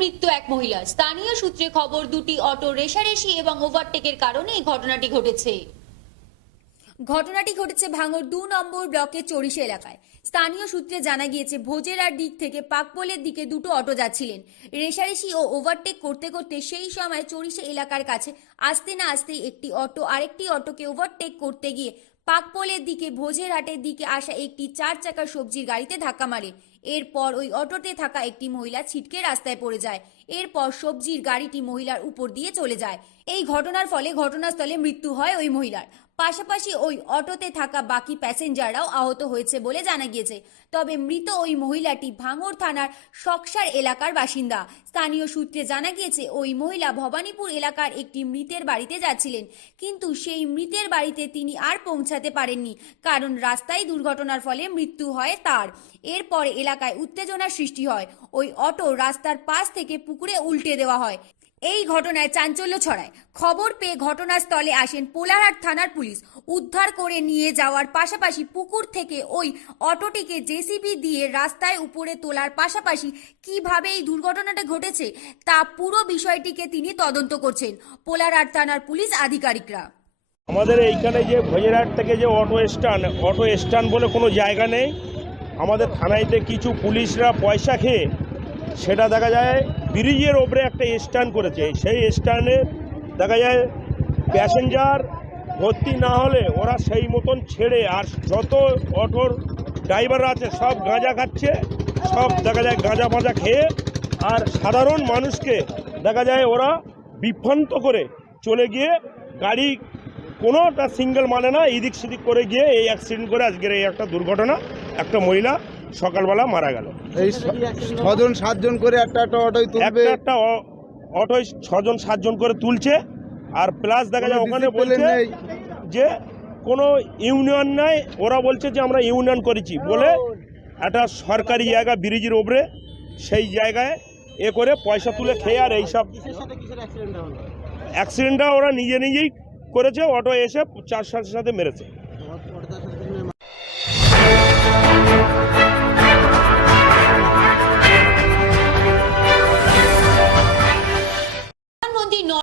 মৃত্যু এক মহিলা স্থানীয় সূত্রে খবর, দুটি অটো রেশারেশি এবং ওভারটেকের কারণে এই ঘটনাটি ঘটেছে। ঘটনাটি ঘটেছে ভাঙর দু নম্বর ব্লকের চড়িশা এলাকায়। স্থানীয় সূত্রে জানা গিয়েছে ভোজের ভোজেরার দিক থেকে পাকপোলের দিকে দুটো অটো যাচ্ছিলেন। রেশারেশি ও ওভারটেক করতে করতে সেই সময় চড়িশা এলাকার কাছে আসতে না আসতেই একটি অটো, আরেকটি অটোকে ওভারটেক করতে গিয়ে পাকপোলের দিকে, ভোজেরহাটের দিকে আসা একটি চার চাকার সবজির গাড়িতে ধাক্কা মারে। এরপর ওই অটোতে থাকা একটি মহিলা ছিটকে রাস্তায় পড়ে যায়। এরপর সবজির গাড়িটি মহিলার উপর দিয়ে চলে যায়। এই ঘটনার ফলে ঘটনাস্থলে মৃত্যু হয় ওই মহিলার। পাশাপাশি ওই অটোতে থাকা বাকি প্যাসেঞ্জাররাও আহত হয়েছে বলে জানা গিয়েছে। তবে মৃত ওই মহিলাটি ভাঙড় থানার সকসার এলাকার বাসিন্দা। স্থানীয় সূত্রে জানা গিয়েছে, ওই মহিলা ভবানীপুর এলাকার একটি মৃতের বাড়িতে যাচ্ছিলেন। কিন্তু সেই মৃতের বাড়িতে তিনি আর পৌঁছাতে পারেননি, কারণ রাস্তায় দুর্ঘটনার ফলে মৃত্যু হয় তার। এরপরে এলাকায় উত্তেজনার সৃষ্টি হয়। ওই অটো রাস্তার পাশ থেকে পুকুরে উল্টে দেওয়া হয়। এই ঘটনায় চাঞ্চল্য ছড়ায়। খবর পেয়ে ঘটনাস্থলে আসেন পোলারহাট থানার পুলিশ। উদ্ধার করে নিয়ে যাওয়ার পাশাপাশি পুকুর থেকে ওই অটোটিকে জেসিবি দিয়ে রাস্তায় উপরে তোলার পাশাপাশি কীভাবে এই দুর্ঘটনাটা ঘটেছে, তা পুরো বিষয়টিকে তিনি তদন্ত করছেন পোলারহাট থানার পুলিশ আধিকারিকরা। আমাদের এইখানে যে ভোজেরহাট থেকে যে অটো স্ট্যান্ড অটো স্ট্যান্ড বলে কোনো জায়গা নেই। আমাদের থানাইতে কিছু পুলিশরা পয়সা খেয়ে সেটা দেখা যায় ব্রিজের ওপরে একটা স্ট্যান্ড করেছে। সেই স্ট্যান্ডে দেখা যায় প্যাসেঞ্জার ভর্তি না হলে ওরা সেই মতন ছেড়ে আর যত অটোর ড্রাইভাররা আছে সব গাঁজা খাচ্ছে, সব দেখা যায় গাঁজা ফাঁজা খেয়ে আর সাধারণ মানুষকে দেখা যায় ওরা বিভ্রান্ত করে চলে গিয়ে গাড়ি কোনোটা সিঙ্গেল মানে না, এদিক সেদিক করে গিয়ে এই অ্যাক্সিডেন্ট করে আজকের এই একটা দুর্ঘটনা, একটা মহিলা সকালবেলা মারা গেল। এই ছজন সাতজন করে একটা একটা অটোয় তুলবে। একটা অটোয় ছজন সাতজন করে তুলছে। আর প্লাস দেখা যায় ওখানে বলছে নেই। যে কোনো ইউনিয়ন নাই। ওরা বলছে যে আমরা ইউনিয়ন করেছি বলে একটা সরকারি জায়গা ব্রিজের ওপরে সেই জায়গায় এ করে পয়সা তুলে খেয়ে আর এইসব অ্যাক্সিডেন্টটা ওরা নিজে নিজেই করেছে। অটো এসে চার সাথে সাথে মেরেছে।